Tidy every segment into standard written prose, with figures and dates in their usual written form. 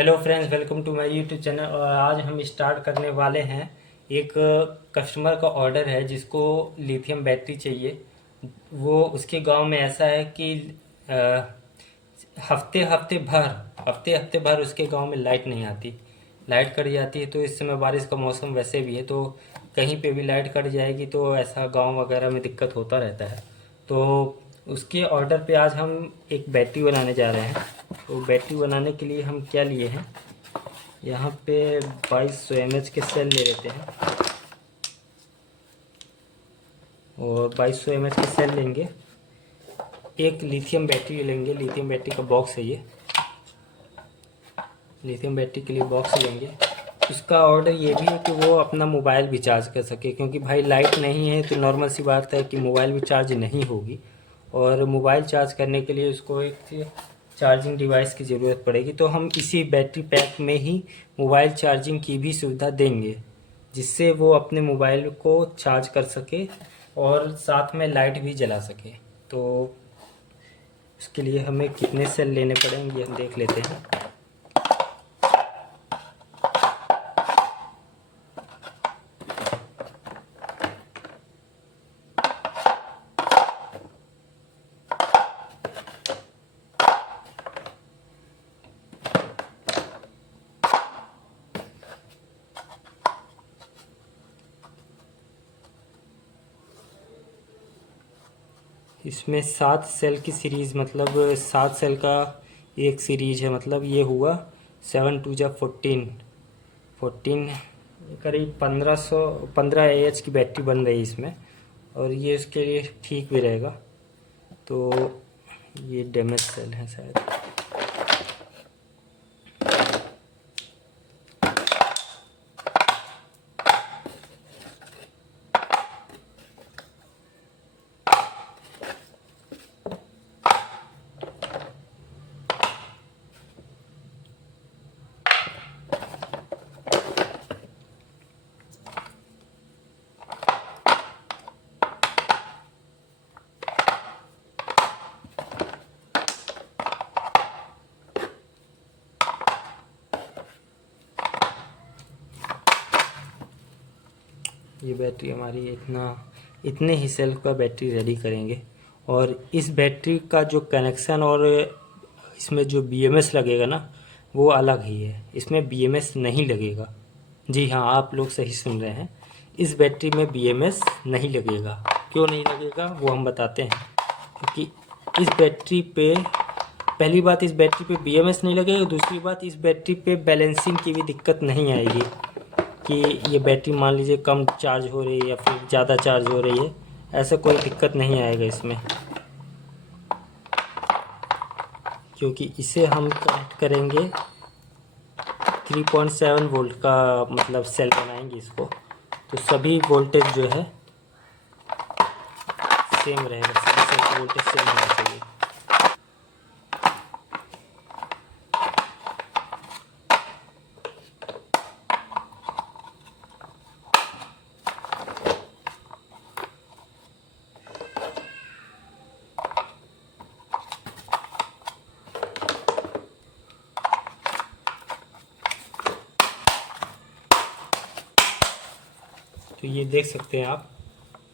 Hello friends, welcome to my YouTube channel. और आज हम स्टार्ट करने वाले हैं। एक कस्टमर का ऑर्डर है जिसको लिथियम बैटरी चाहिए। वो उसके गांव में ऐसा है कि हफ्ते हफ्ते भर उसके गांव में लाइट नहीं आती। लाइट कट जाती है। तो इस समय बारिश का मौसम वैसे भी है, तो कहीं पे भी लाइट कट जाएगी तो ऐसा गांव वगैरह में दिक्कत होता रहता है। तो उसके ऑर्डर पे आज हम एक बैटरी बनाने जा रहे हैं। तो बैटरी बनाने के लिए हम क्या लिए हैं, यहाँ पे 2200 mAh के सेल ले लेते हैं। और 2200 mAh के सेल लेंगे। एक लिथियम बैटरी लेंगे, लिथियम बैटरी का बॉक्स है ये। लिथियम बैटरी के लिए बॉक्स लेंगे। उसका ऑर्डर ये भी है कि वो अपना मोबाइल भी चार्ज कर सके, क्योंकि भाई लाइट नहीं है तो नॉर्मल सी बात है कि मोबाइल भी चार्ज नहीं होगी। और मोबाइल चार्ज करने के लिए उसको एक चार्जिंग डिवाइस की ज़रूरत पड़ेगी। तो हम इसी बैटरी पैक में ही मोबाइल चार्जिंग की भी सुविधा देंगे, जिससे वो अपने मोबाइल को चार्ज कर सके और साथ में लाइट भी जला सके। तो उसके लिए हमें कितने सेल लेने पड़ेंगे हम देख लेते हैं। इसमें 7 सेल की सीरीज़, मतलब 7 सेल का एक सीरीज है। मतलब ये हुआ 7 2 जा 14, 14 करीब 1500 AH की बैटरी बन रही है इसमें। और ये उसके लिए ठीक भी रहेगा। तो ये डैमेज सेल है शायद। ये बैटरी हमारी इतने ही सेल का बैटरी रेडी करेंगे। और इस बैटरी का जो कनेक्शन और इसमें जो BMS लगेगा ना, वो अलग ही है। इसमें BMS नहीं लगेगा। जी हाँ, आप लोग सही सुन रहे हैं। इस बैटरी में BMS नहीं लगेगा। क्यों नहीं लगेगा वो हम बताते हैं। क्योंकि इस बैटरी पे, पहली बात, इस बैटरी पे BMS नहीं लगेगा। दूसरी बात, इस बैटरी पे बैलेंसिंग की भी दिक्कत नहीं आएगी कि ये बैटरी मान लीजिए कम चार्ज हो रही है या फिर ज़्यादा चार्ज हो रही है। ऐसा कोई दिक्कत नहीं आएगा इसमें, क्योंकि इसे हम कनेक्ट करेंगे 3.7 वोल्ट का, मतलब सेल बनाएंगे इसको। तो सभी वोल्टेज जो है सेम रहेगा, सभी सेल की वोल्टेज सेम होना चाहिए। तो ये देख सकते हैं आप,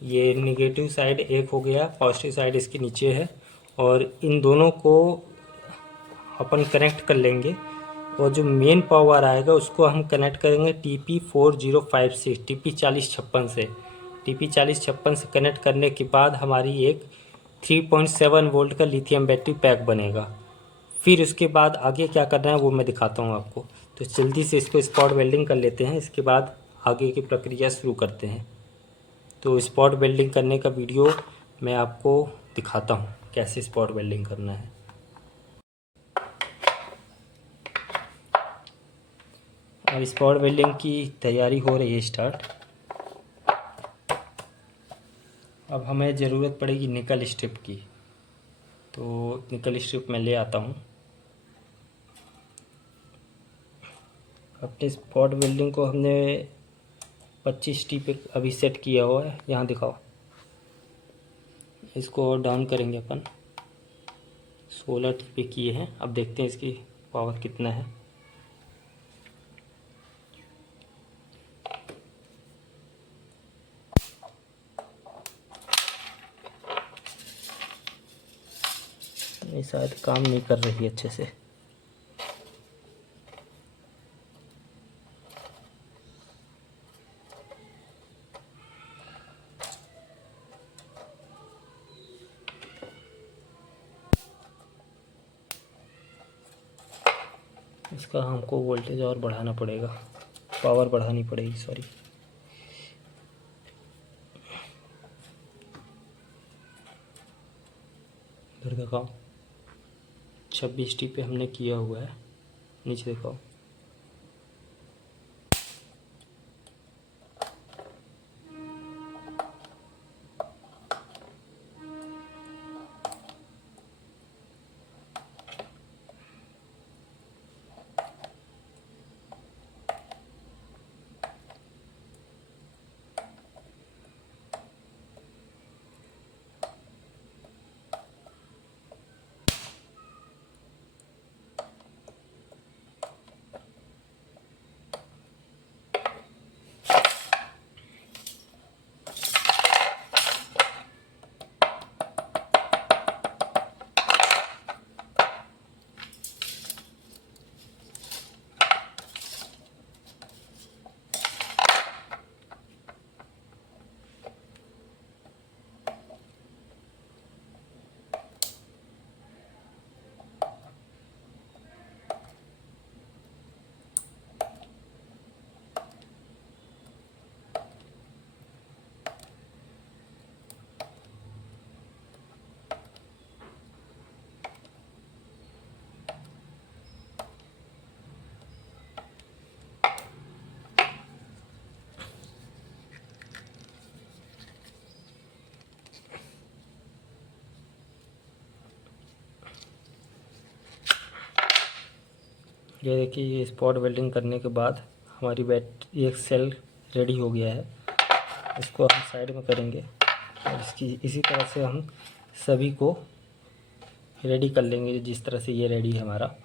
ये निगेटिव साइड एक हो गया, पॉजिटिव साइड इसके नीचे है। और इन दोनों को अपन कनेक्ट कर लेंगे। और जो मेन पावर आएगा उसको हम कनेक्ट करेंगे TP4056 TP4056 से। TP4056 से कनेक्ट करने के बाद हमारी एक 3.7 वोल्ट का लिथियम बैटरी पैक बनेगा। फिर उसके बाद आगे क्या करना है वो मैं दिखाता हूँ आपको। तो जल्दी से इसको स्पॉट वेल्डिंग कर लेते हैं, इसके बाद आगे की प्रक्रिया शुरू करते हैं। तो स्पॉट वेल्डिंग करने का वीडियो मैं आपको दिखाता हूँ कैसे स्पॉट वेल्डिंग करना है। अब स्पॉट वेल्डिंग की तैयारी हो रही है स्टार्ट। अब हमें ज़रूरत पड़ेगी निकल स्ट्रिप की। तो निकल स्ट्रिप मैं ले आता हूँ। अपने स्पॉट वेल्डिंग को हमने 25T पे अभी सेट किया हुआ है, यहाँ दिखाओ। इसको और डाउन करेंगे अपन। 16T पे किए हैं। अब देखते हैं इसकी पावर कितना है। शायद काम नहीं कर रही अच्छे से। इसका हमको वोल्टेज और बढ़ाना पड़ेगा, पावर बढ़ानी पड़ेगी, सॉरी। इधर दिखाओ, 26T पे हमने किया हुआ है, नीचे दिखाओ। ये देखिए, ये स्पॉट वेल्डिंग करने के बाद हमारी बैटरी एक सेल रेडी हो गया है। इसको हम साइड में करेंगे और इसी तरह से हम सभी को रेडी कर लेंगे, जिस तरह से ये रेडी है हमारा।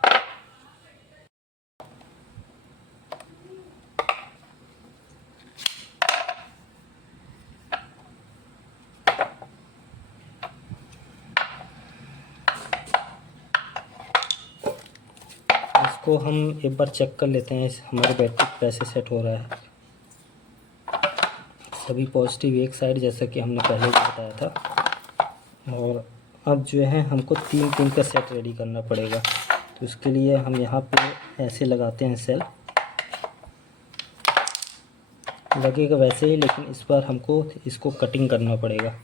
इसको हम एक बार चेक कर लेते हैं हमारी बैटरी कैसे सेट हो रहा है। सभी पॉजिटिव एक साइड, जैसा कि हमने पहले भी बताया था। और अब जो है हमको 3 का सेट रेडी करना पड़ेगा। तो इसके लिए हम यहाँ पे ऐसे लगाते हैं सेल, लगेगा वैसे ही, लेकिन इस बार हमको इसको कटिंग करना पड़ेगा।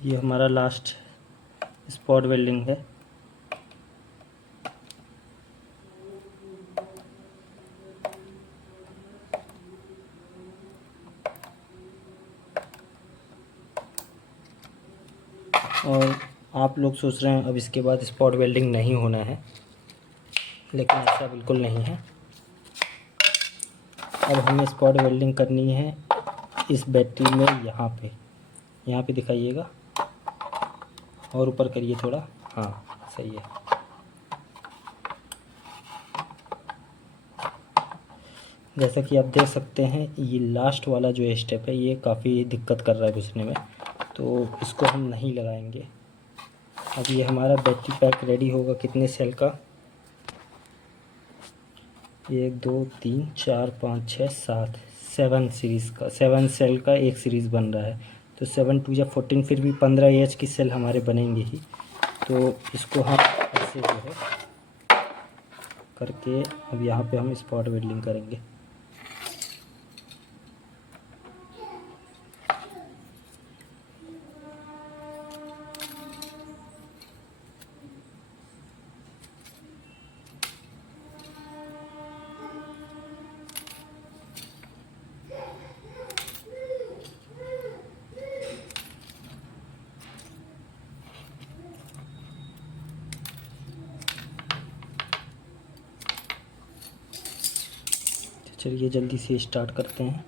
ये हमारा लास्ट स्पॉट वेल्डिंग है। और आप लोग सोच रहे हैं अब इसके बाद स्पॉट वेल्डिंग नहीं होना है, लेकिन ऐसा बिल्कुल नहीं है। अब हमें स्पॉट वेल्डिंग करनी है इस बैटरी में, यहाँ पे दिखाइएगा। और ऊपर करिए थोड़ा, हाँ सही है। जैसा कि आप देख सकते हैं ये लास्ट वाला जो स्टेप है ये काफ़ी दिक्कत कर रहा है घुसने में, तो इसको हम नहीं लगाएंगे। अब ये हमारा बैटरी पैक रेडी होगा कितने सेल का, 1 2 3 4 5 6 7 7 सीरीज़ का, 7 सेल का एक सीरीज़ बन रहा है। तो 7 2 या 14, फिर भी 15 AH की सेल हमारे बनेंगे ही। तो इसको हम ऐसे जो है करके अब यहाँ पे हम स्पॉट वेल्डिंग करेंगे। चलिए जल्दी से स्टार्ट करते हैं।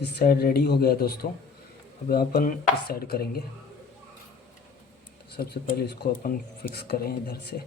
इस साइड रेडी हो गया दोस्तों। अब अपन इस साइड करेंगे। सबसे पहले इसको अपन फिक्स करें इधर से।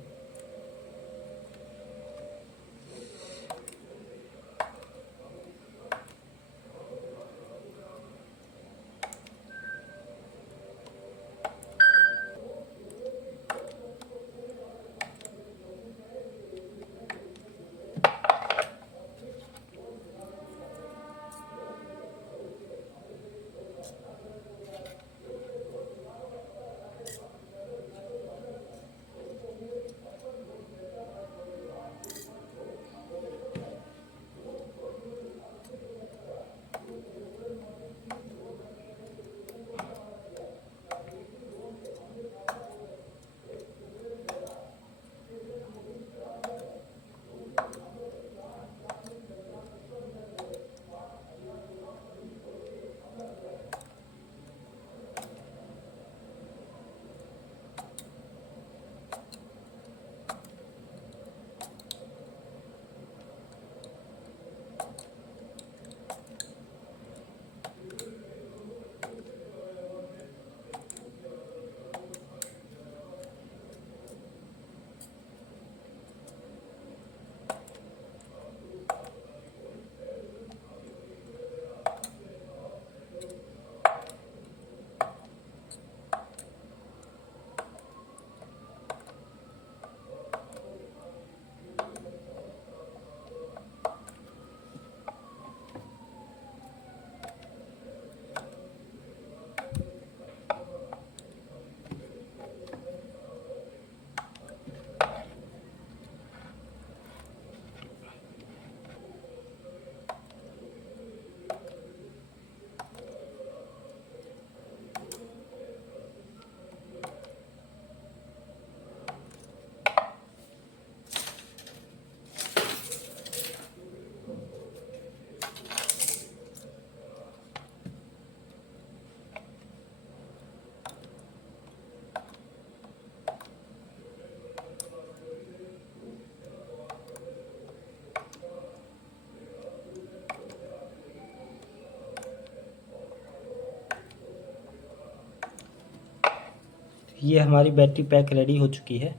ये हमारी बैटरी पैक रेडी हो चुकी है,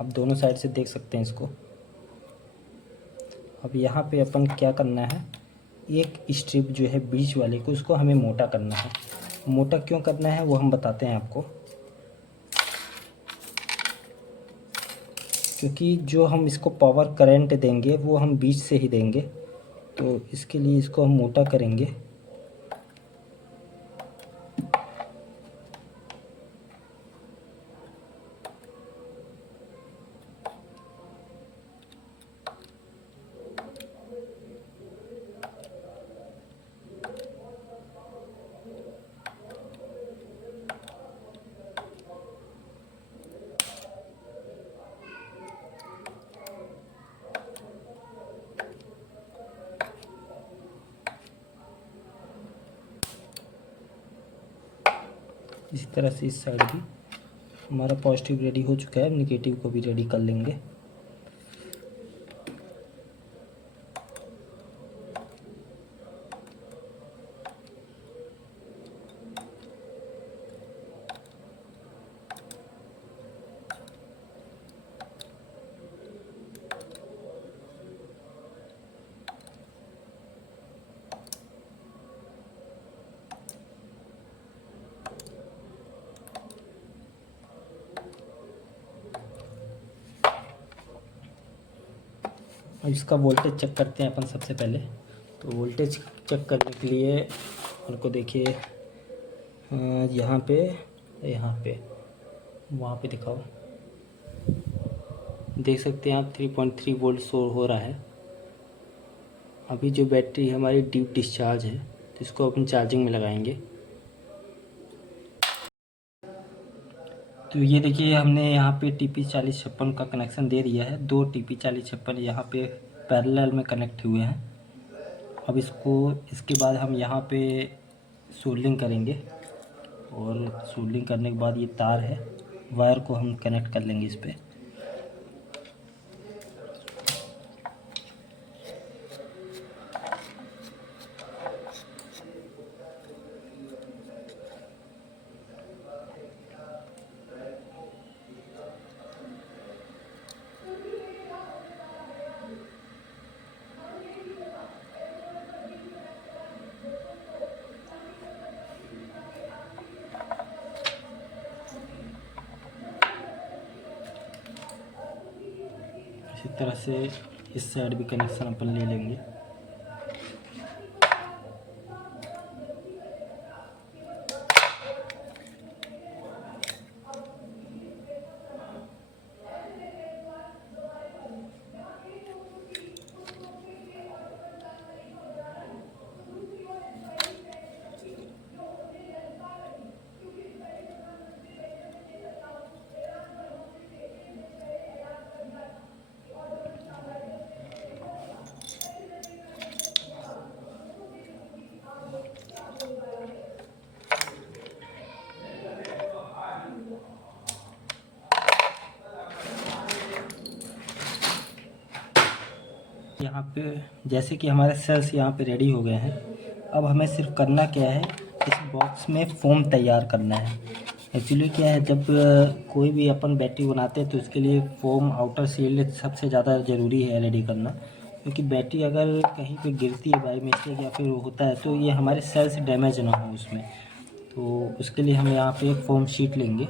आप दोनों साइड से देख सकते हैं इसको। अब यहाँ पे अपन क्या करना है, एक स्ट्रिप जो है बीच वाले को, उसको हमें मोटा करना है। मोटा क्यों करना है वो हम बताते हैं आपको, क्योंकि जो हम इसको पावर करंट देंगे वो हम बीच से ही देंगे, तो इसके लिए इसको हम मोटा करेंगे। इसी तरह से इस साइड भी हमारा पॉजिटिव रेडी हो चुका है, निगेटिव को भी रेडी कर लेंगे। अब इसका वोल्टेज चेक करते हैं अपन सबसे पहले। तो वोल्टेज चेक करने के लिए उनको देखिए, यहाँ पे वहाँ पे दिखाओ, देख सकते हैं आप 3.3 वोल्ट शो हो रहा है। अभी जो बैटरी हमारी डीप डिस्चार्ज है, तो इसको अपन चार्जिंग में लगाएंगे। तो ये देखिए हमने यहाँ पे TP4056 का कनेक्शन दे दिया है। 2 TP4056 यहाँ पे पैरेलल में कनेक्ट हुए हैं। अब इसके बाद हम यहाँ पे सोल्डरिंग करेंगे, और सोल्डरिंग करने के बाद ये तार है, वायर को हम कनेक्ट कर लेंगे इस पर। इसी तरह से इस साइड भी कनेक्शन अपन ले लेंगे। यहाँ पे जैसे कि हमारे सेल्स यहाँ पे रेडी हो गए हैं। अब हमें सिर्फ करना क्या है, इस बॉक्स में फोम तैयार करना है। एक्चुअली क्या है, जब कोई भी अपन बैटरी बनाते हैं तो उसके लिए फोम आउटर सील्ड सबसे ज़्यादा ज़रूरी है रेडी करना, क्योंकि बैटरी अगर कहीं पे गिरती है बाई मिस्टेक या फिर होता है तो ये हमारे सेल्स डैमेज ना हो उसमें। तो उसके लिए हम यहाँ पे एक फोम शीट लेंगे।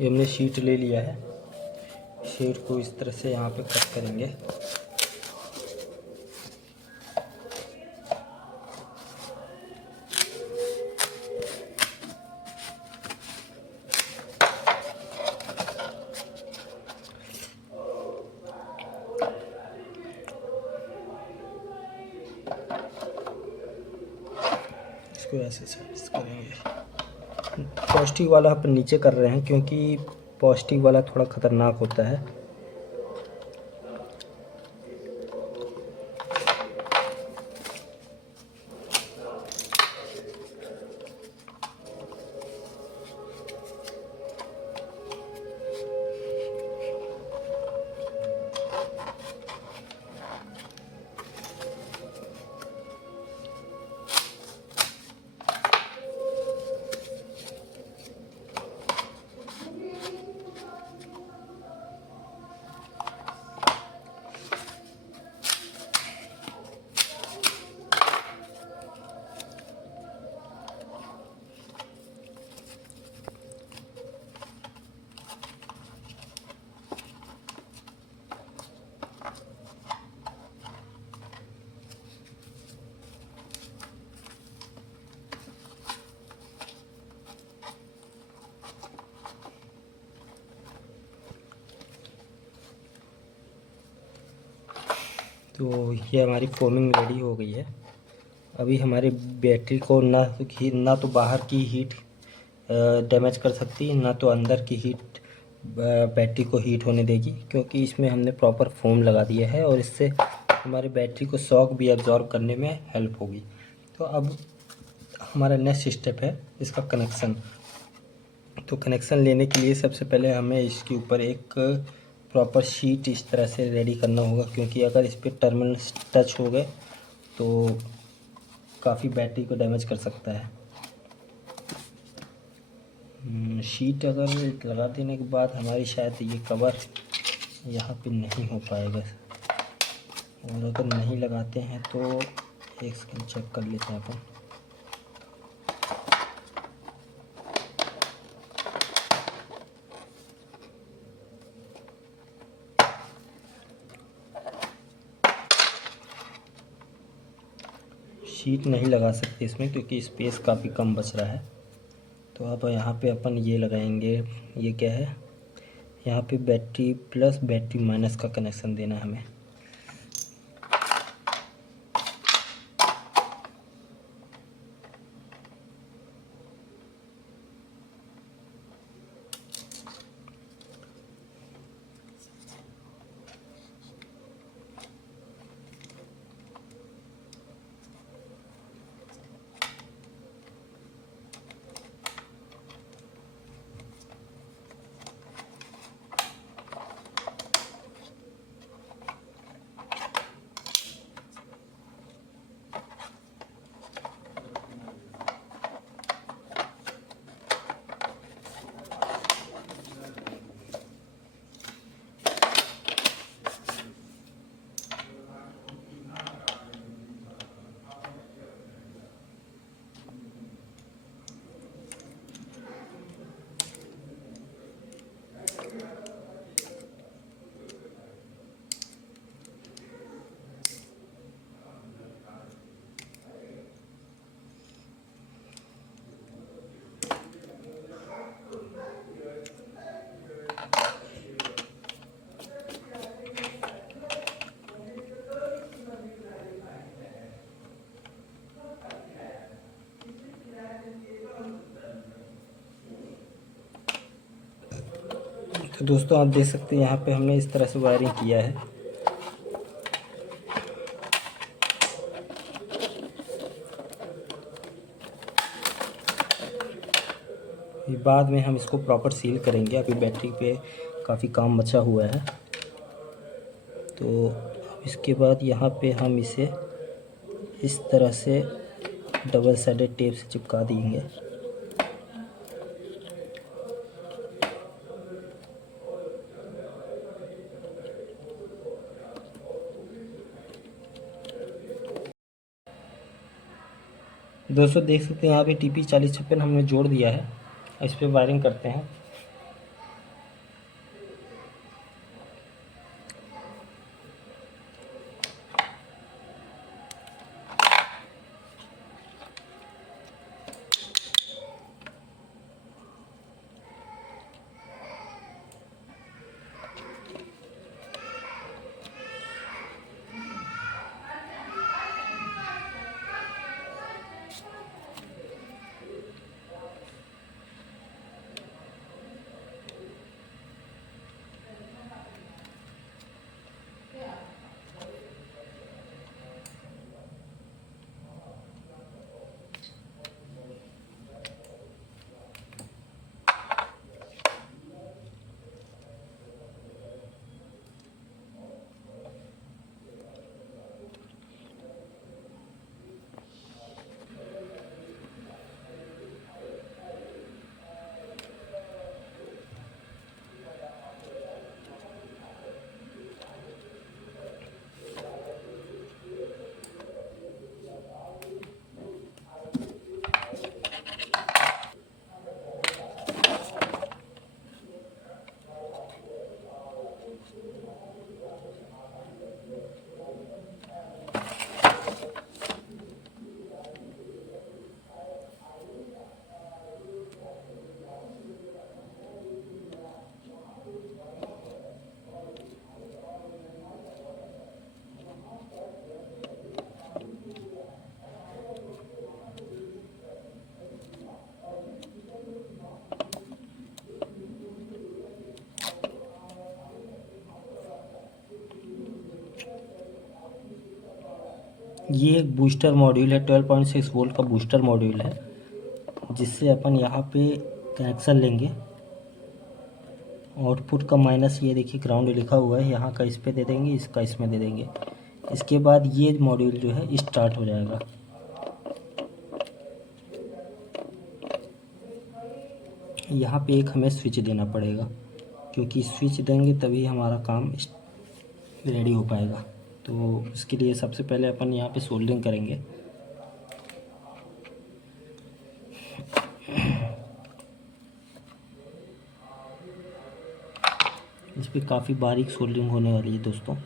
ये हमने शीट ले लिया है, शीट को इस तरह से यहाँ पे कट करेंगे। इसको ऐसे साइज करेंगे। पॉजिटिव वाला अपन नीचे कर रहे हैं क्योंकि पॉजिटिव वाला थोड़ा ख़तरनाक होता है। तो ये हमारी फोमिंग रेडी हो गई है। अभी हमारी बैटरी को ना तो बाहर की हीट डैमेज कर सकती है, ना तो अंदर की हीट बैटरी को हीट होने देगी, क्योंकि इसमें हमने प्रॉपर फोम लगा दिया है और इससे हमारी बैटरी को शॉक भी एब्जॉर्ब करने में हेल्प होगी। तो अब हमारा नेक्स्ट स्टेप है इसका कनेक्शन। तो कनेक्शन लेने के लिए सबसे पहले हमें इसके ऊपर एक प्रॉपर शीट इस तरह से रेडी करना होगा, क्योंकि अगर इस पर टर्मिनल टच हो गए तो काफ़ी बैटरी को डैमेज कर सकता है। शीट अगर लगा देने के बाद हमारी शायद ये कवर यहाँ पे नहीं हो पाएगा, और अगर नहीं लगाते हैं तो एक सेकंड चेक कर लेते हैं अपन। शीट नहीं लगा सकते इसमें, क्योंकि स्पेस काफ़ी कम बच रहा है। तो अब यहाँ पे अपन ये लगाएंगे, ये क्या है, यहाँ पे बैटरी प्लस बैटरी माइनस का कनेक्शन देना है हमें। तो दोस्तों आप देख सकते हैं यहाँ पे हमने इस तरह से वायरिंग किया है। बाद में हम इसको प्रॉपर सील करेंगे, अभी बैटरी पे काफ़ी काम बचा हुआ है। तो इसके बाद यहाँ पे हम इसे इस तरह से डबल साइडेड टेप से चिपका देंगे। दोस्तों देख सकते हैं यहाँ पे TP 4056 हमने जोड़ दिया है। इस पर वायरिंग करते हैं। ये एक बूस्टर मॉड्यूल है, 12.6 वोल्ट का बूस्टर मॉड्यूल है, जिससे अपन यहाँ पे कनेक्शन लेंगे। आउटपुट का माइनस ये देखिए ग्राउंड लिखा हुआ है, यहाँ का इस पे दे देंगे, इसका इसमें दे देंगे। इसके बाद ये मॉड्यूल जो है स्टार्ट हो जाएगा। यहाँ पे एक हमें स्विच देना पड़ेगा, क्योंकि स्विच देंगे तभी हमारा काम रेडी हो पाएगा। तो इसके लिए सबसे पहले अपन यहाँ पे सोल्डरिंग करेंगे। इस पर काफ़ी बारीक सोल्डरिंग होने वाली है दोस्तों।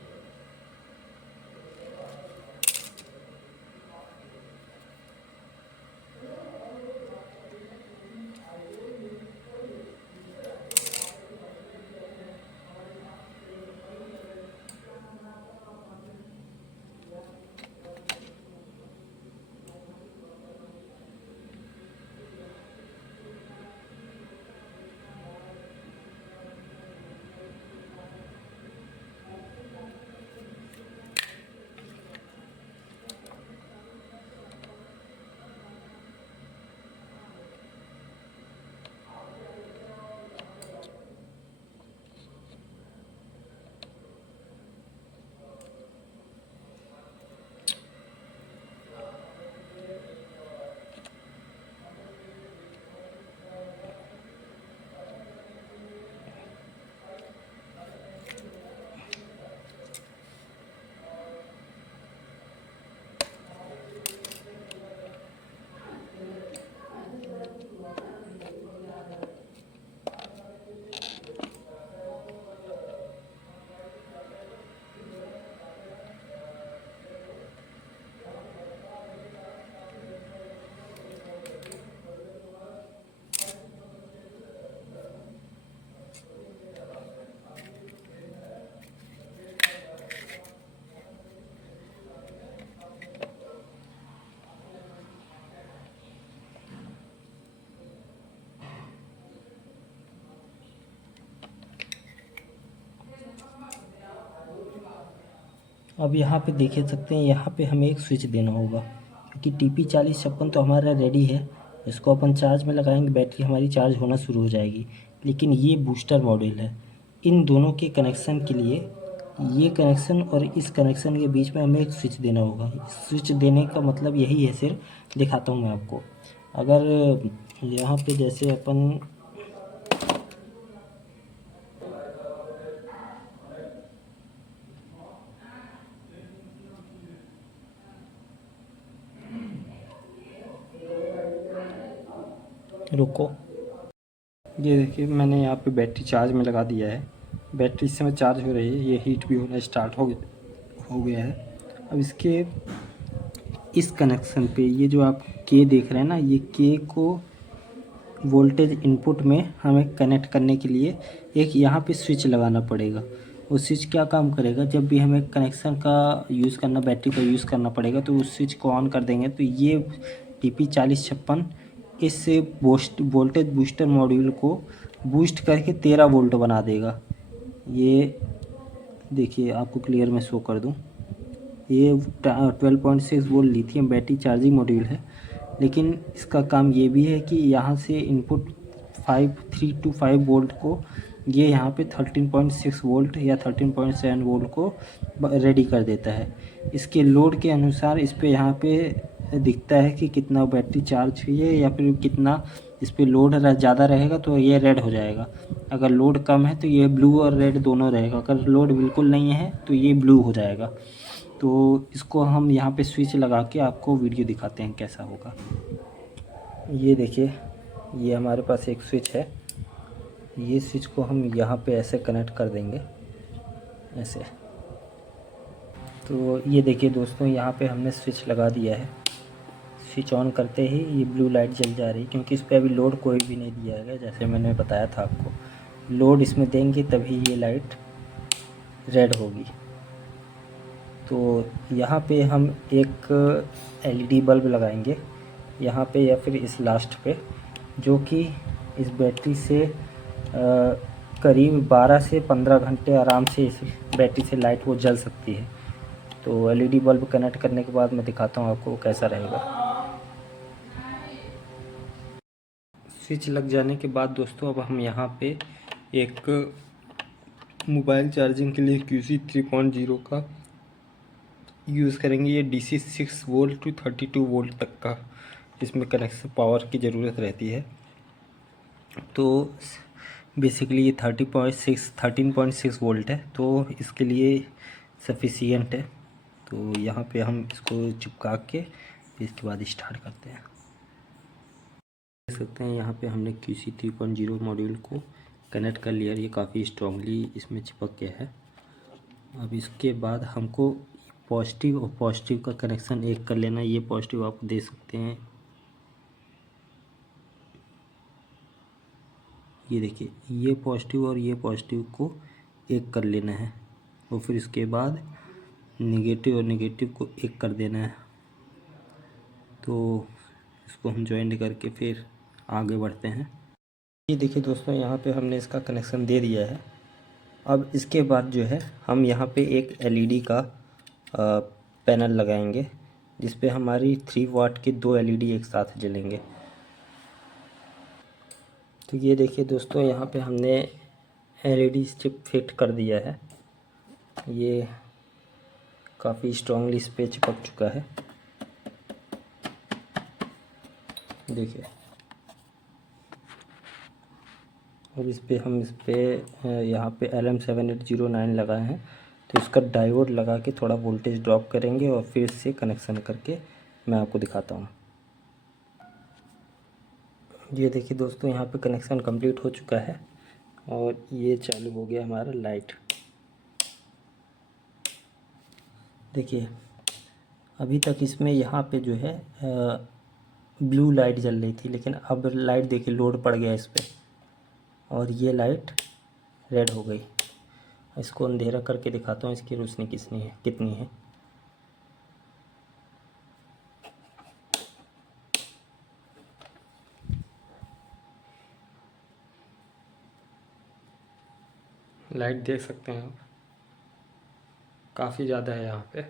अब यहाँ पे देख सकते हैं, यहाँ पे हमें एक स्विच देना होगा, क्योंकि TP4056 तो हमारा रेडी है। इसको अपन चार्ज में लगाएंगे, बैटरी हमारी चार्ज होना शुरू हो जाएगी। लेकिन ये बूस्टर मॉड्यूल है, इन दोनों के कनेक्शन के लिए ये कनेक्शन और इस कनेक्शन के बीच में हमें एक स्विच देना होगा। स्विच देने का मतलब यही है, सिर्फ दिखाता हूँ मैं आपको। अगर यहाँ पे जैसे अपन रुको, ये देखिए मैंने यहाँ पे बैटरी चार्ज में लगा दिया है। बैटरी इस समय चार्ज हो रही है, ये हीट भी होना स्टार्ट हो गया है। अब इसके इस कनेक्शन पे ये जो आप के देख रहे हैं ना, ये के को वोल्टेज इनपुट में हमें कनेक्ट करने के लिए एक यहाँ पे स्विच लगाना पड़ेगा। वो स्विच क्या काम करेगा, जब भी हमें कनेक्शन का यूज़ करना, बैटरी का यूज़ करना पड़ेगा, तो उस स्विच को ऑन कर देंगे तो ये TP4056 इस वोल्टेज बूस्टर मॉड्यूल को बूस्ट करके 13 वोल्ट बना देगा। ये देखिए आपको क्लियर मैं शो कर दूं, ये 12.6 volt lithium battery charging module है। लेकिन इसका काम ये भी है कि यहाँ से इनपुट 3 to 5 वोल्ट को ये यहाँ पे 13.6 वोल्ट या 13.7 वोल्ट को रेडी कर देता है। इसके लोड के अनुसार इस पे यहाँ पे दिखता है कि कितना बैटरी चार्ज हुई है, या फिर कितना इस पे लोड ज़्यादा रहेगा तो ये रेड हो जाएगा। अगर लोड कम है तो ये ब्लू और रेड दोनों रहेगा। अगर लोड बिल्कुल नहीं है तो ये ब्लू हो जाएगा। तो इसको हम यहाँ पे स्विच लगा के आपको वीडियो दिखाते हैं कैसा होगा। ये देखिए, ये हमारे पास एक स्विच है। ये स्विच को हम यहाँ पे ऐसे कनेक्ट कर देंगे, ऐसे। तो ये देखिए दोस्तों, यहाँ पे हमने स्विच लगा दिया है। स्विच ऑन करते ही ये ब्लू लाइट जल जा रही है, क्योंकि इस पर अभी लोड कोई भी नहीं दिया गया, जैसे मैंने बताया था आपको। लोड इसमें देंगे तभी ये लाइट रेड होगी। तो यहाँ पे हम एक LED बल्ब लगाएंगे यहाँ पे, या फिर इस लास्ट पे, जो कि इस बैटरी से करीब 12 से 15 घंटे आराम से इस बैटरी से लाइट वो जल सकती है। तो एलईडी बल्ब कनेक्ट करने के बाद मैं दिखाता हूँ आपको कैसा रहेगा। स्विच लग जाने के बाद दोस्तों अब हम यहाँ पे एक मोबाइल चार्जिंग के लिए QC 3.0 का यूज़ करेंगे। ये DC 6 वोल्ट टू 32 वोल्ट तक का इसमें कनेक्शन पावर की ज़रूरत रहती है। तो बेसिकली ये 13.6 वोल्ट है, तो इसके लिए सफिशियंट है। तो यहाँ पे हम इसको चिपका के इसके बाद स्टार्ट करते हैं। देख सकते हैं यहाँ पे हमने QC 3.0 मॉड्यूल को कनेक्ट कर लिया। ये काफ़ी स्ट्रांगली इसमें चिपक गया है। अब इसके बाद हमको पॉजिटिव और पॉजिटिव का कनेक्शन एक कर लेना। ये पॉजिटिव आप दे सकते हैं, ये देखिए, ये पॉजिटिव और ये पॉजिटिव को एक कर लेना है और फिर इसके बाद नेगेटिव और नेगेटिव को एक कर देना है। तो इसको हम ज्वाइंट करके फिर आगे बढ़ते हैं। ये देखिए दोस्तों, यहाँ पे हमने इसका कनेक्शन दे दिया है। अब इसके बाद जो है हम यहाँ पे एक LED का पैनल लगाएंगे, जिस पे हमारी 3 वाट के 2 LED एक साथ जलेंगे। तो ये देखिए दोस्तों, यहाँ पे हमने LED स्ट्रिप फिट कर दिया है। ये काफ़ी स्ट्रांगली इस पे चिपक चुका है, देखिए। अब इस पे यहाँ पे LM7809 लगाए हैं। तो इसका डायोड लगा के थोड़ा वोल्टेज ड्रॉप करेंगे और फिर इससे कनेक्शन करके मैं आपको दिखाता हूँ। ये देखिए दोस्तों, यहाँ पे कनेक्शन कंप्लीट हो चुका है और ये चालू हो गया हमारा लाइट। देखिए, अभी तक इसमें यहाँ पे जो है ब्लू लाइट जल रही थी, लेकिन अब लाइट देखिए लोड पड़ गया इस पे और ये लाइट रेड हो गई। इसको अंधेरा करके दिखाता हूँ इसकी रोशनी कितनी है। लाइट देख सकते हैं आप, काफ़ी ज़्यादा है यहाँ पे।